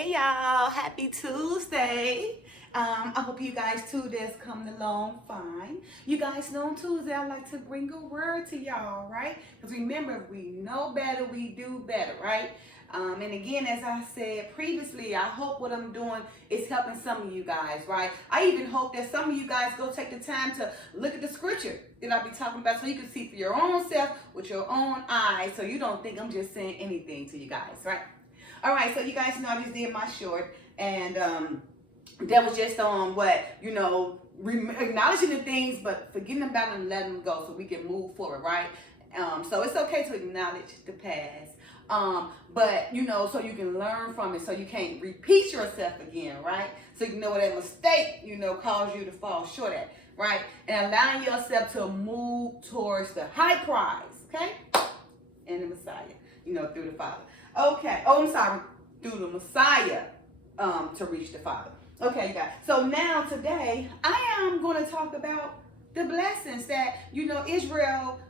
Hey y'all, happy Tuesday. I hope you guys Tuesdays coming along fine. You guys know on Tuesday I like to bring a word to y'all, right? Because remember, if we know better, we do better, right? And again, as I said previously, I hope what I'm doing is helping some of you guys, right? I even hope that some of you guys go take the time to look at the scripture that I'll be talking about so you can see for your own self with your own eyes so you don't think I'm just saying anything to you guys, right? All right, so you guys know I just did my short, and that was just on acknowledging the things, but forgetting about them and letting them go so we can move forward, right? So it's okay to acknowledge the past, but so you can learn from it, so you can't repeat yourself again, right? So you know what that mistake, caused you to fall short at, right? And allowing yourself to move towards the high prize, okay? And the Messiah, through the Father. Okay. Oh, I'm sorry. Through the Messiah, to reach the Father. Okay, you guys. So now today, I am going to talk about the blessings that Israel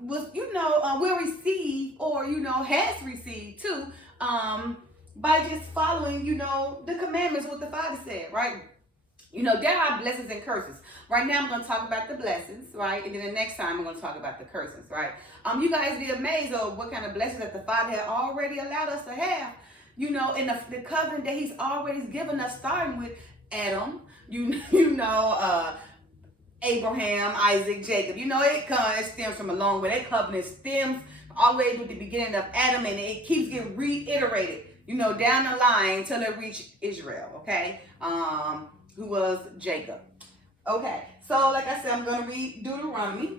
will receive, or has received too, by just following the commandments what the Father said, right? There are blessings and curses. Right now, I'm going to talk about the blessings, right? And then the next time, I'm going to talk about the curses, right? You guys be amazed of what kind of blessings that the Father had already allowed us to have, in the covenant that He's already given us, starting with Adam, Abraham, Isaac, Jacob. It stems from a long way. That covenant stems all the way to the beginning of Adam, and it keeps getting reiterated, down the line until it reached Israel, okay? Who was Jacob. Okay, so like I said, I'm going to read Deuteronomy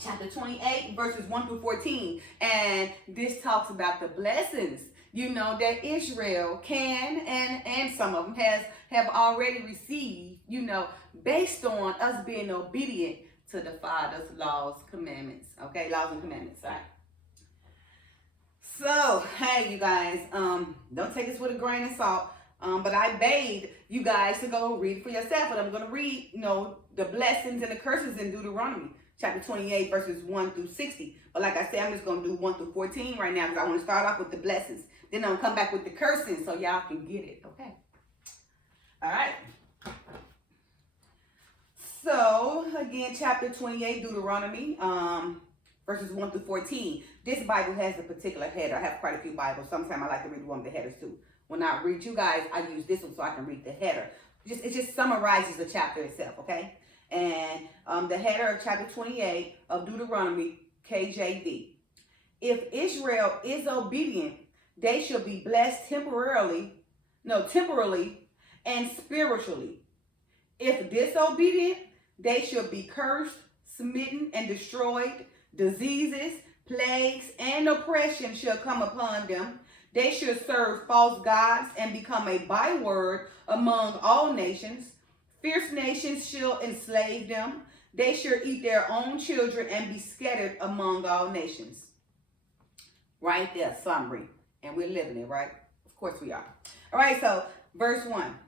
chapter 28, verses 1 through 14. And this talks about the blessings, that Israel can and some of them have already received, based on us being obedient to the Father's laws, commandments. Okay, laws and commandments, right? So, hey, you guys, don't take this with a grain of salt. But I bade you guys to go read it for yourself. But I'm going to read, the blessings and the curses in Deuteronomy, chapter 28, verses 1 through 60. But like I said, I'm just going to do 1 through 14 right now because I want to start off with the blessings. Then I'm going to come back with the cursing so y'all can get it, okay? All right. So, again, chapter 28, Deuteronomy, verses 1 through 14. This Bible has a particular header. I have quite a few Bibles. Sometimes I like to read one of the headers too. When I read you guys, I use this one so I can read the header. It just summarizes the chapter itself, okay? And the header of chapter 28 of Deuteronomy, KJV. If Israel is obedient, they shall be blessed temporarily and spiritually. If disobedient, they shall be cursed, smitten, and destroyed. Diseases, plagues, and oppression shall come upon them. They shall serve false gods and become a byword among all nations. Fierce nations shall enslave them. They shall eat their own children and be scattered among all nations. Right there, summary. And we're living it, right? Of course we are. All right, so verse 1.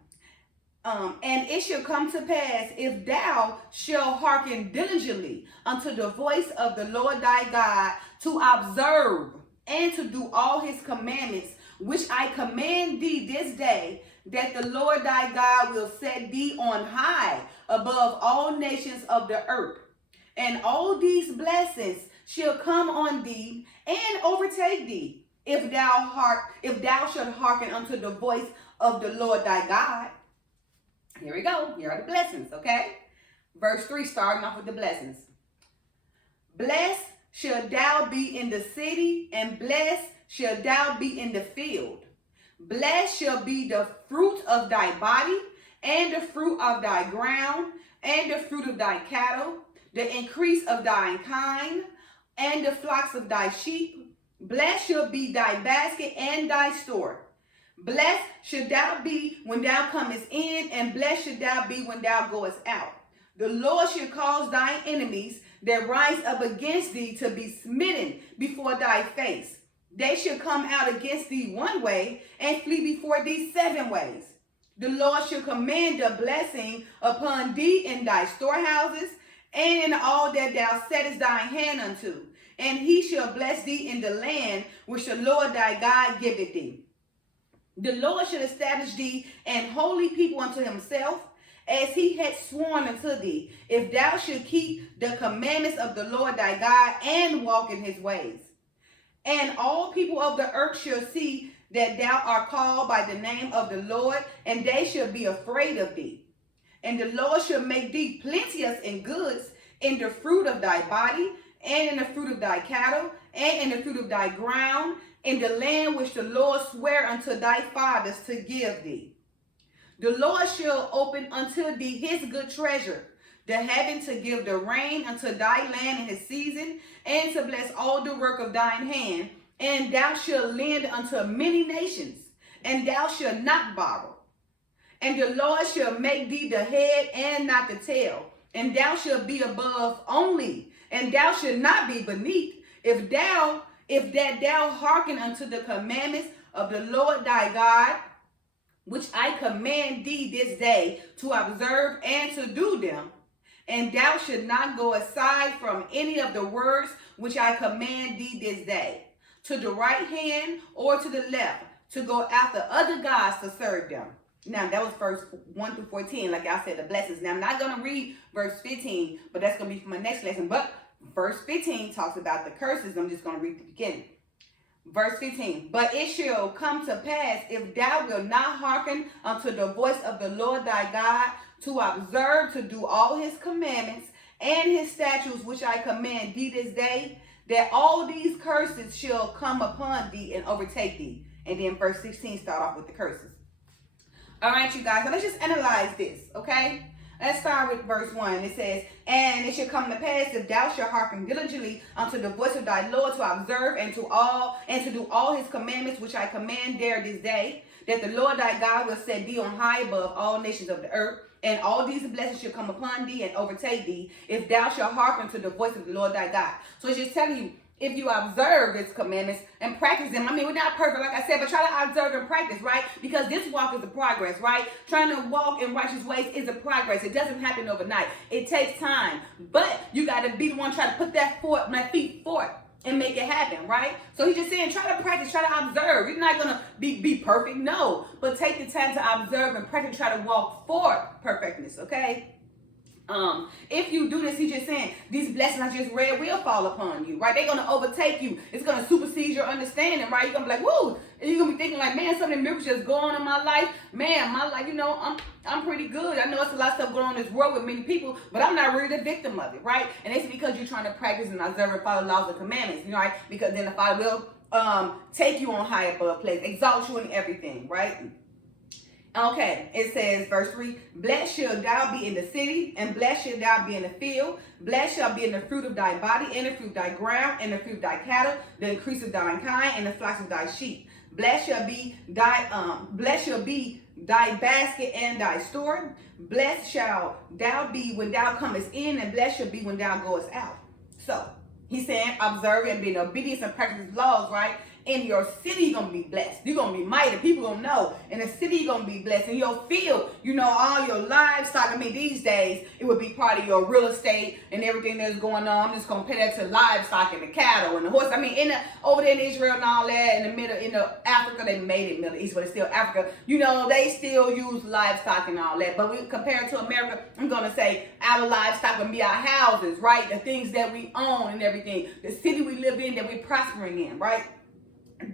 And it shall come to pass, if thou shalt hearken diligently unto the voice of the Lord thy God, to observe and to do all his commandments, which I command thee this day, that the Lord thy God will set thee on high above all nations of the earth. And all these blessings shall come on thee and overtake thee, if thou shalt hearken unto the voice of the Lord thy God. Here we go. Here are the blessings, okay? Verse 3, starting off with the blessings. Blessed shall thou be in the city, and blessed shall thou be in the field. Blessed shall be the fruit of thy body, and the fruit of thy ground, and the fruit of thy cattle, the increase of thine kind, and the flocks of thy sheep. Blessed shall be thy basket and thy store. Blessed should thou be when thou comest in, and blessed should thou be when thou goest out. The Lord shall cause thine enemies that rise up against thee to be smitten before thy face. They shall come out against thee one way, and flee before thee 7 ways. The Lord shall command a blessing upon thee in thy storehouses, and in all that thou settest thine hand unto. And he shall bless thee in the land which the Lord thy God giveth thee. The Lord should establish thee an holy people unto himself, as he had sworn unto thee, if thou should keep the commandments of the Lord thy God, and walk in his ways. And all people of the earth shall see that thou art called by the name of the Lord, and they shall be afraid of thee. And the Lord shall make thee plenteous in goods, in the fruit of thy body, and in the fruit of thy cattle, and in the fruit of thy ground, in the land which the Lord sware unto thy fathers to give thee. The Lord shall open unto thee his good treasure, the heaven to give the rain unto thy land in his season, and to bless all the work of thine hand. And thou shalt lend unto many nations, and thou shalt not borrow. And the Lord shall make thee the head and not the tail, and thou shalt be above only, and thou shalt not be beneath, if that thou hearken unto the commandments of the Lord thy God, which I command thee this day to observe and to do them. And thou shalt not go aside from any of the words which I command thee this day, to the right hand or to the left, to go after other gods to serve them. Now, that was verse 1 through 14, like I said, the blessings. Now, I'm not going to read verse 15, but that's going to be for my next lesson. But verse 15 talks about the curses. I'm just going to read the beginning. Verse 15, but it shall come to pass, if thou wilt not hearken unto the voice of the Lord thy God, to observe to do all his commandments and his statutes which I command thee this day, that all these curses shall come upon thee and overtake thee. And then verse 16 start off with the curses. All right, you guys, so let's just analyze this, okay? Let's start with verse 1. It says, and it shall come to pass, if thou shalt hearken diligently unto the voice of thy Lord, to observe and to do all his commandments which I command there this day, that the Lord thy God will set thee on high above all nations of the earth, and all these blessings shall come upon thee and overtake thee, if thou shalt hearken to the voice of the Lord thy God. So it's just telling you, if you observe his commandments and practice them. I mean, we're not perfect, like I said, but try to observe and practice, right? Because this walk is a progress, right? Trying to walk in righteous ways is a progress. It doesn't happen overnight. It takes time. But you got to be the one trying to put that feet forth and make it happen, right? So he's just saying, try to practice, try to observe. You're not going to be perfect, no. But take the time to observe and practice, try to walk for perfectness, okay? If you do this, he's just saying, these blessings I just read will fall upon you, right? They're going to overtake you. It's going to supersede your understanding, right? You're going to be like, woo! And you're going to be thinking like, man, something miracles just going on in my life. Man, my life, I'm pretty good. I know it's a lot of stuff going on in this world with many people, but I'm not really the victim of it, right? And it's because you're trying to practice and observe and follow laws and commandments, right? Because then the Father will take you on high above place, exalt you in everything, right? Okay, it says, verse 3, blessed shall thou be in the city, and blessed shall thou be in the field. Blessed shall be in the fruit of thy body, and the fruit of thy ground, and the fruit of thy cattle, the increase of thine kind, and the flocks of thy sheep. Blessed shall be thy basket and thy store. Blessed shall thou be when thou comest in, and blessed shall be when thou goest out. So, he's saying, observe and be in obedience and practice his laws, right? In your city, you're going to be blessed. You're going to be mighty. People going to know. In the city, you're going to be blessed. In your field, all your livestock. I mean, these days, it would be part of your real estate and everything that's going on. I'm just going to pay that to livestock and the cattle and the horse. I mean, over there in Israel and all that, in the middle, Africa, they made it Middle East, but it's still Africa. They still use livestock and all that. But compared to America, I'm going to say our livestock will be our houses, right? The things that we own and everything. The city we live in that we're prospering in, right?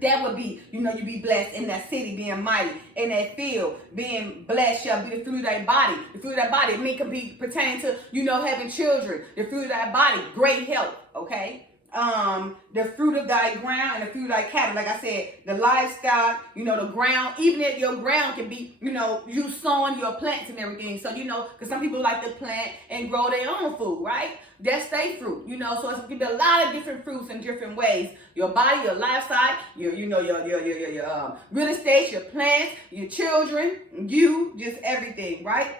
That would be, you be blessed in that city, being mighty. In that field, being blessed shall be the fruit of thy body. The fruit of thy body, can be pertaining to, having children. The fruit of thy body, great health, okay? The fruit of thy ground and the fruit of thy cattle. Like I said, the livestock, the ground, even if your ground can be, you sowing your plants and everything. So, because some people like to plant and grow their own food, right? That's their fruit, so it's going to be a lot of different fruits in different ways. Your body, your livestock, your real estate, your plants, your children, just everything, right?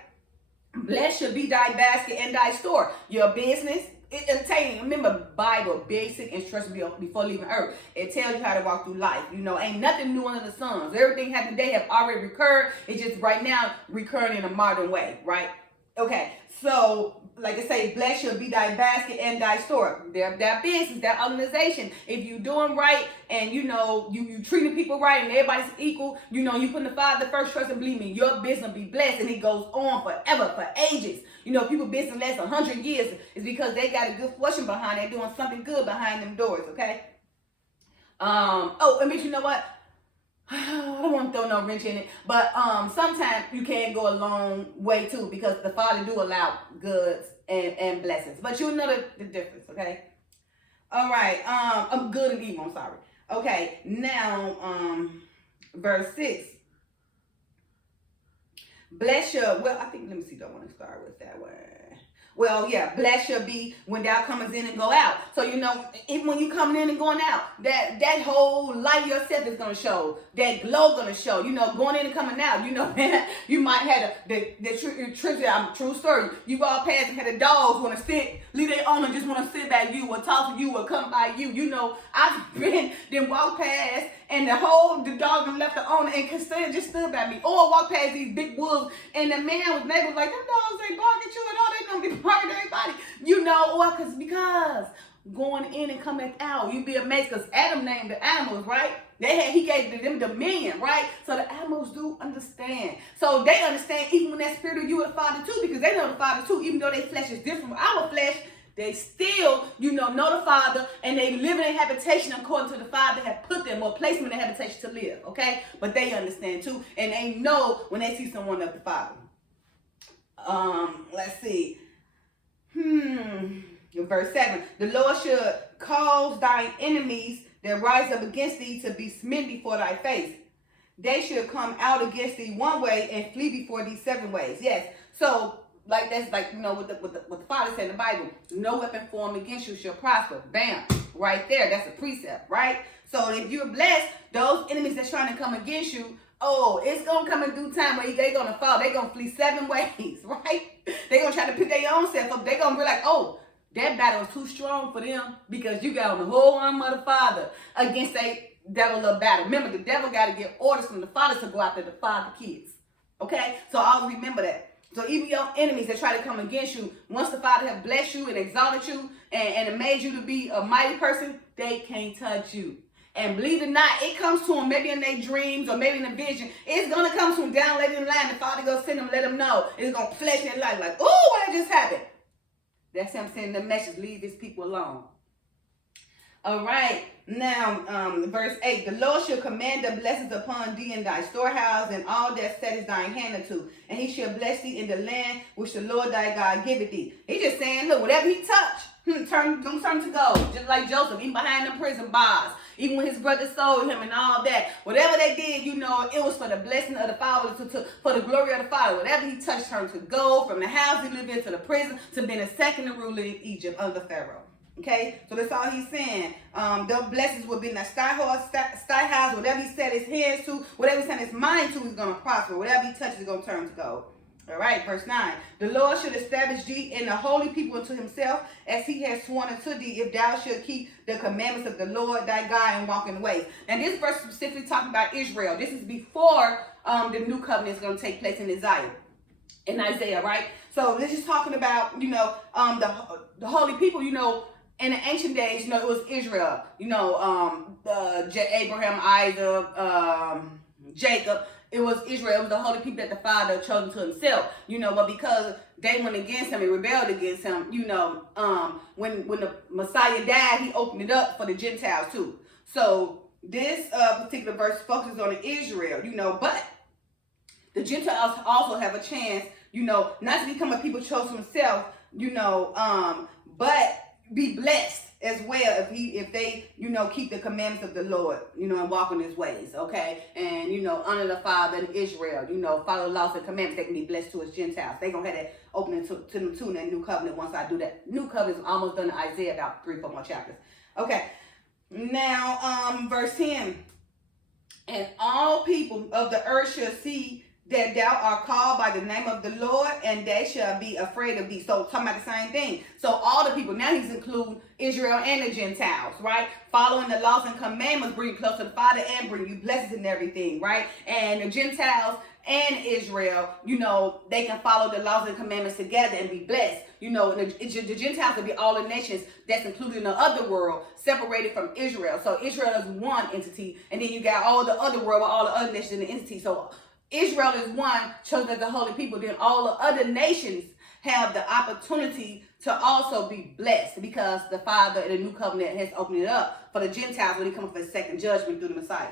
Blessed shall be thy basket and thy store. Your business, entertaining. Remember, Bible, basic instructions before leaving earth. It tells you how to walk through life. Ain't nothing new under the sun. Everything happened today have already recurred. It's just right now recurring in a modern way, right? Okay, so like I say, blessed shall be thy basket and thy store. Their business, their organization. If you doing right and you treating people right and everybody's equal, you putting the Father first, trust and believe me, your business will be blessed, and it goes on forever, for ages. People business lasts 100 years is because they got a good fortune behind it, doing something good behind them doors. Okay. And you know what? I don't want to throw no wrench in it, but sometimes you can go a long way too, because the Father do allow goods and blessings, but you'll know the difference. Okay. All right. Good and evil. I'm sorry. Okay. Now, verse 6. Blessed shall, well, I think, let me see, don't want to start with that one. Well, yeah, blessed shall be when thou comest in and go out. So, even when you coming in and going out, that whole light yourself is going to show. That glow going to show. Going in and coming out. You might have true story. You all past and had the dogs want to sit, leave their owner, just want to sit by you or talk to you or come by you. I've been, then walk past and the dog done left the owner and just stood by me. Or walk past these big wolves and the man was neighbors like, them dogs ain't bark at you at all. They don't be barking at everybody. Or because going in and coming out, you'd be amazed, because Adam named the animals, right? He gave them dominion, right? So the animals do understand. So they understand even when that spirit of you and the Father too, because they know the Father too, even though their flesh is different from our flesh. They still, know the Father, and they live in a habitation according to the Father have put them, or placed them in a habitation to live, okay? But they understand too, and they know when they see someone of the Father. Let's see. Verse 7. The Lord should cause thine enemies that rise up against thee to be smitten before thy face. They should come out against thee one way and flee before thee 7 ways. Yes. So, that's what the Father said in the Bible. No weapon formed against you shall prosper. Bam. Right there. That's a precept, right? So if you're blessed, those enemies that's trying to come against you, it's going to come in due time where they're going to fall. They're going to flee 7 ways, right? They're going to try to pick their own self up. They're going to be like, that battle is too strong for them, because you got on the whole arm of the Father against a devil of battle. Remember, the devil got to get orders from the Father to go after the Father kids. Okay? So always remember that. So even your enemies that try to come against you, once the Father has blessed you and exalted you and made you to be a mighty person, they can't touch you. And believe it or not, it comes to them maybe in their dreams or maybe in a vision. It's going to come to them down later in the line. The Father going to send them, let them know. It's going to flash their life like, what just happened? That's him sending the message, leave his people alone. All right. Now, verse 8. The Lord shall command the blessings upon thee in thy storehouse, and all that settest thine hand unto. And he shall bless thee in the land which the Lord thy God giveth thee. He's just saying, look, whatever he touch, turn to gold. Just like Joseph, even behind the prison bars. Even when his brothers sold him and all that. Whatever they did, it was for the blessing of the Father, for the glory of the Father. Whatever he touched turned to gold, from the house he lived in to the prison, to being a second ruler in Egypt under Pharaoh. Okay, so that's all he's saying. The blessings will be in the sky house, whatever he set his hands to, whatever he set his mind to, he's going to prosper. Whatever he touches is going to turn to gold. All right, verse 9. The Lord should establish thee in the holy people unto himself, as he has sworn unto thee, if thou shalt keep the commandments of the Lord thy God and walk in the ways. Now, this verse specifically talking about Israel. This is before the new covenant is going to take place in Isaiah, right? So this is talking about, the holy people, in the ancient days, it was Israel, Abraham, Isaac, Jacob. It was Israel. It was the holy people that the Father chose to himself, but because they went against him and rebelled against him, when the Messiah died, he opened it up for the Gentiles too. So this particular verse focuses on Israel, but the Gentiles also have a chance, not to become a people chosen himself, but be blessed as well if they keep the commandments of the Lord, and walk in his ways, okay? And honor the Father in Israel, follow the laws and commandments. They can be blessed to us Gentiles. They gonna have that opening to them too in that new covenant. Once I do that, new covenant is almost done in Isaiah, about 3-4 more chapters. Okay, now verse 10. And all people of the earth shall see that thou art called by the name of the Lord, and they shall be afraid of thee. So talking about the same thing. So all the people, now he's including Israel and the Gentiles, right? Following the laws and commandments bring you close to the Father and bring you blessings and everything, right? And the Gentiles and Israel, they can follow the laws and commandments together and be blessed. The Gentiles will be all the nations that's included in the other world, separated from Israel. So Israel is one entity, and then you got all the other world with all the other nations in the entity. So Israel is one, chosen as the holy people. Then all the other nations have the opportunity to also be blessed, because the Father in the new covenant has opened it up for the Gentiles when he comes for his second judgment through the Messiah.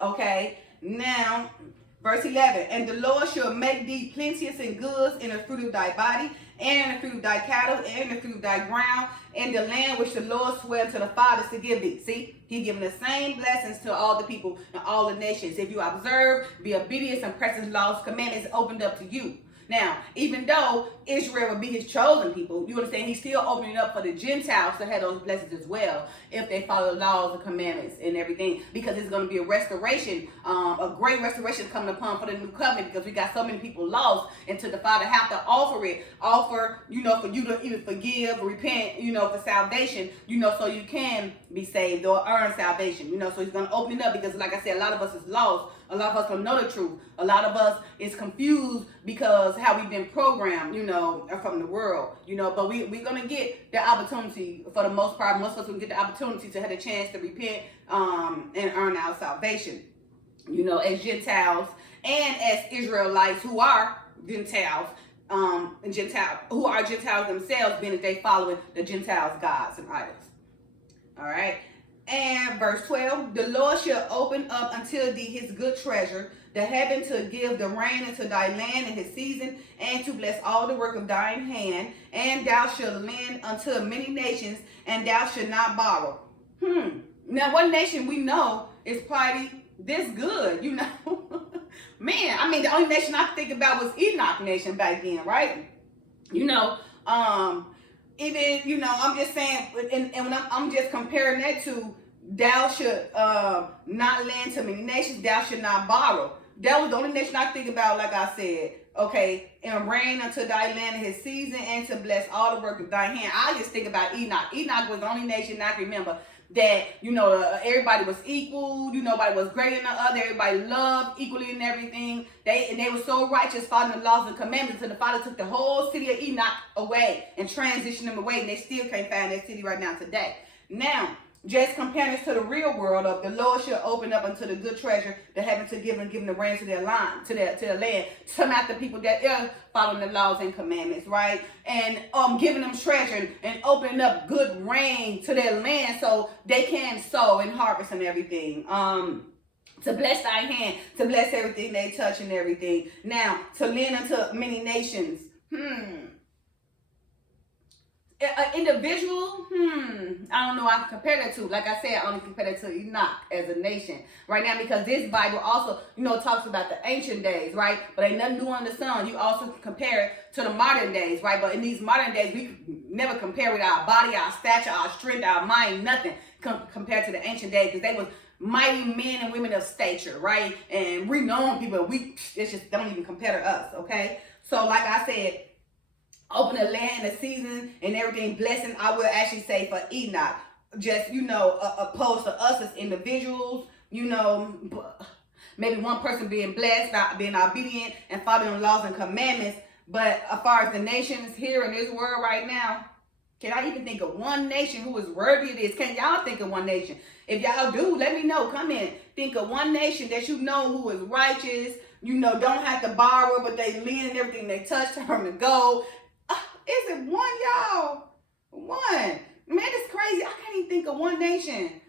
Okay, now verse 11, and the Lord shall make thee plenteous in goods, in the fruit of thy body, and in the fruit of thy cattle, and in the fruit of thy ground, in the land which the Lord sware to the fathers to give thee. See, he giving the same blessings to all the people and all the nations. If you observe, be obedient, and practice laws, commandments opened up to you. Now, even though Israel would be his chosen people, you understand, he's still opening up for the Gentiles to have those blessings as well, if they follow the laws and commandments and everything, because it's going to be a restoration, a great restoration coming upon for the new covenant, because we got so many people lost, and to the Father have to offer, for you to even forgive, repent, for salvation, so you can be saved or earn salvation, so he's going to open it up, because like I said, a lot of us is lost. A lot of us don't know the truth. A lot of us is confused because how we've been programmed, from the world, but we're going to get the opportunity, for the most part, most of us will get the opportunity to have a chance to repent and earn our salvation, as Gentiles and as Israelites who are Gentiles, who are Gentiles themselves, being that they following the Gentiles' gods and idols. All right. And verse 12, the Lord shall open up unto thee his good treasure, the heaven, to give the rain into thy land in his season, and to bless all the work of thine hand. And thou shalt lend unto many nations, and thou shalt not borrow. Now, one nation we know is probably this good, Man, I mean, the only nation I think about was Enoch nation back then, right? Even, I'm just saying, and when I'm just comparing that to, thou should not lend to many nations, thou should not borrow. That was the only nation I think about, like I said. Okay, and rain unto thy land in his season, and to bless all the work of thy hand. I just think about Enoch. Enoch was the only nation I can remember that, everybody was equal, nobody was greater than the other, everybody loved equally and everything. They were so righteous, following the laws and commandments, until the Father took the whole city of Enoch away and transitioned them away, and they still can't find that city right now today. Now, just comparing this to the real world of the Lord shall open up unto the good treasure, the heaven to give and giving the rain to their land, to their land. Some out the people that are following the laws and commandments, right? And giving them treasure and opening up good rain to their land, so they can sow and harvest and everything. To bless thy hand, to bless everything they touch and everything. Now, to lend unto many nations. An individual, I don't know I can compare that to. Like I said, I only compare that to Enoch as a nation right now, because this Bible also, talks about the ancient days, right? But ain't nothing new under the sun. You also can compare it to the modern days, right? But in these modern days, we never compare with our body, our stature, our strength, our mind, nothing compared to the ancient days, because they was mighty men and women of stature, right? And renowned people. It's just don't even compare to us, okay? So like I said, open the land, the season, and everything, blessing, I will actually say for Enoch. Just, opposed to us as individuals, maybe one person being blessed by being obedient and following the laws and commandments. But as far as the nations here in this world right now, can I even think of one nation who is worthy of this? Can y'all think of one nation? If y'all do, let me know. Come in. Think of one nation that who is righteous, don't have to borrow, but they lend everything they touch to earn the gold. Is it one, y'all? One. Man, it's crazy. I can't even think of one nation.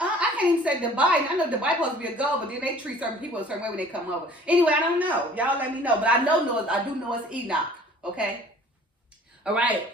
I can't even say Dubai. I know Dubai supposed to be a goal, but then they treat certain people a certain way when they come over. Anyway, I don't know. Y'all let me know. But I do know it's Enoch. Okay? All right.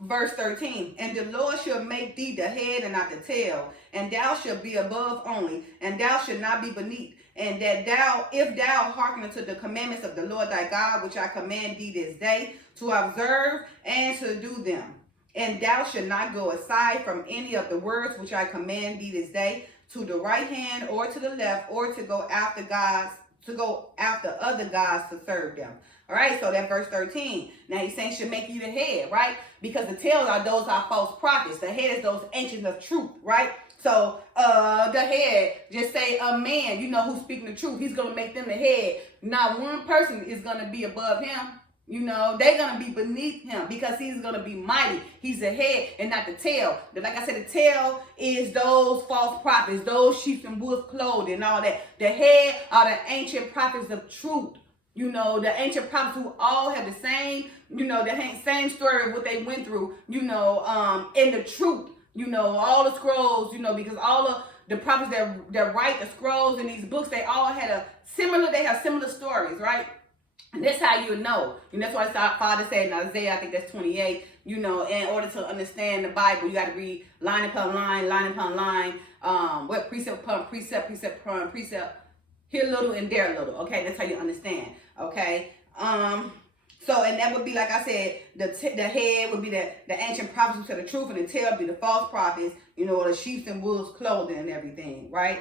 Verse 13. And the Lord shall make thee the head and not the tail, and thou shalt be above only, and thou shalt not be beneath. And that if thou hearken unto the commandments of the Lord thy God, which I command thee this day, to observe and to do them. And thou shalt not go aside from any of the words which I command thee this day, to the right hand or to the left, or to go after gods to go after other gods to serve them. All right, so that verse 13. Now he's saying should make you the head, right? Because the tails are those are false prophets. The head is those ancients of truth, right? So the head, just say a man, who's speaking the truth. He's going to make them the head. Not one person is going to be above him. They're going to be beneath him because he's going to be mighty. He's the head and not the tail. Like I said, the tail is those false prophets, those sheep and wolf clothing and all that. The head are the ancient prophets of truth. The ancient prophets who all have the same, the same story of what they went through, in the truth, all the scrolls, because all of the prophets that write the scrolls in these books, they all have similar stories, right? And that's how you know. And that's why Father said in Isaiah, I think that's 28, in order to understand the Bible, you got to read line upon line upon line, precept upon precept, precept upon precept, here a little and there a little. Okay, that's how you understand. Okay. So, and that would be, like I said, the head would be the ancient prophets who tell the truth, and the tail would be the false prophets, the sheep and wolves clothing and everything, right?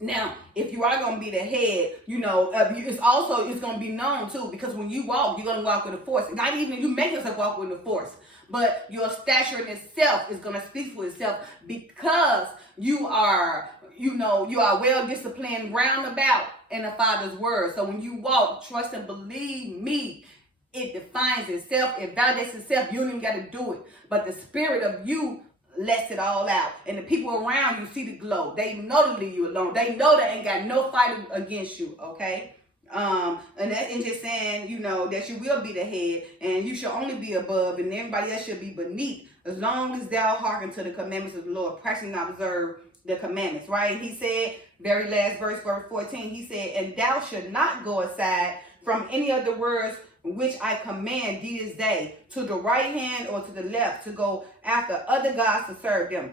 Now, if you are going to be the head, it's going to be known too, because when you walk, you're going to walk with a force. Not even you make yourself walk with a force, but your stature in itself is going to speak for itself because you are well disciplined roundabout in the Father's word. So when you walk, trust and believe me, it defines itself, it validates itself. You don't even got to do it, but the spirit of you lets it all out, and the people around you see the glow. They know to leave you alone. They know they ain't got no fight against you. Okay. And just saying, that you will be the head, and you should only be above, and everybody else should be beneath, as long as thou hearken to the commandments of the Lord, practicing and observe the commandments. Right? He said, very last verse 14. He said, and thou should not go aside from any of the words which I command thee this day, to the right hand or to the left, to go after other gods to serve them.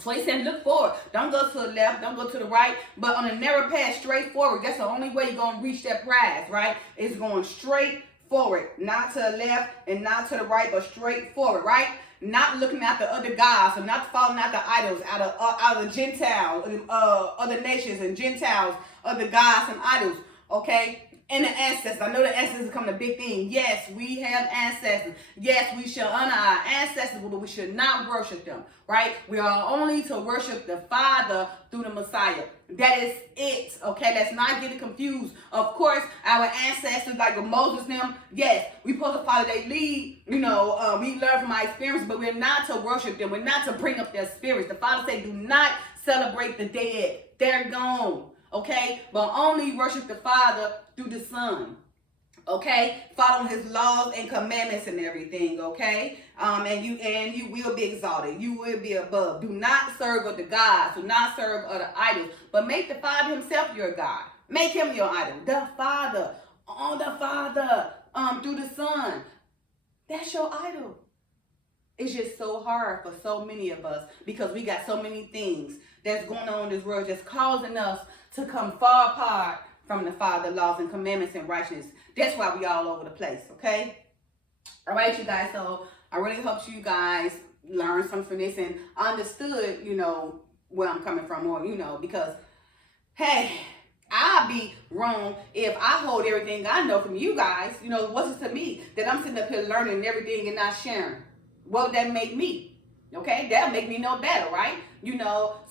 So he said, look forward. Don't go to the left, don't go to the right, but on a narrow path, straight forward. That's the only way you're going to reach that prize, right? It's going straight forward, not to the left and not to the right, but straight forward, right? Not looking after other gods, or not following after idols out of Gentiles, other nations and Gentiles, other gods and idols, okay? And the ancestors. I know the ancestors become a big thing. Yes, we have ancestors. Yes, we should honor our ancestors, but we should not worship them, right? We are only to worship the Father through the Messiah. That is it, okay? Let's not get it confused. Of course, our ancestors, like with Moses and them, yes, we supposed to follow their lead. We learn from our experience, but we're not to worship them. We're not to bring up their spirits. The Father said, do not celebrate the dead. They're gone. Okay, but only worship the Father through the Son. Okay, following His laws and commandments and everything. Okay, and you will be exalted. You will be above. Do not serve other gods. Do not serve other idols. But make the Father Himself your God. Make Him your idol. The Father, through the Son. That's your idol. It's just so hard for so many of us because we got so many things that's going on in this world just causing us to come far apart from the Father's laws and commandments and righteousness. That's why we all over the place, okay? All right, you guys. So I really hope you guys learned something from this and understood, where I'm coming from, or, because, hey, I'll be wrong if I hold everything I know from you guys. What's it to me that I'm sitting up here learning everything and not sharing? What would that make me? Okay, that'll make me know better, right?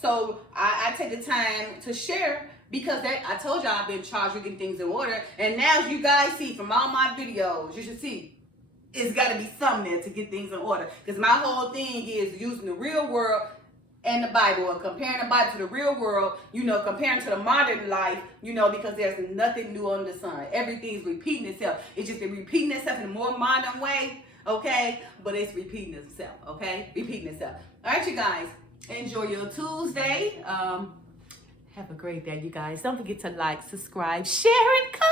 So I take the time to share because I told y'all I've been charged with getting things in order. And now as you guys see from all my videos, you should see it's got to be something there to get things in order. Because my whole thing is using the real world and the Bible, or comparing the Bible to the real world, comparing to the modern life, because there's nothing new under the sun. Everything's repeating itself. It's just been repeating itself in a more modern way. Okay, but it's repeating itself, okay? Repeating itself. All right, you guys, enjoy your Tuesday. Have a great day, you guys. Don't forget to like, subscribe, share, and comment.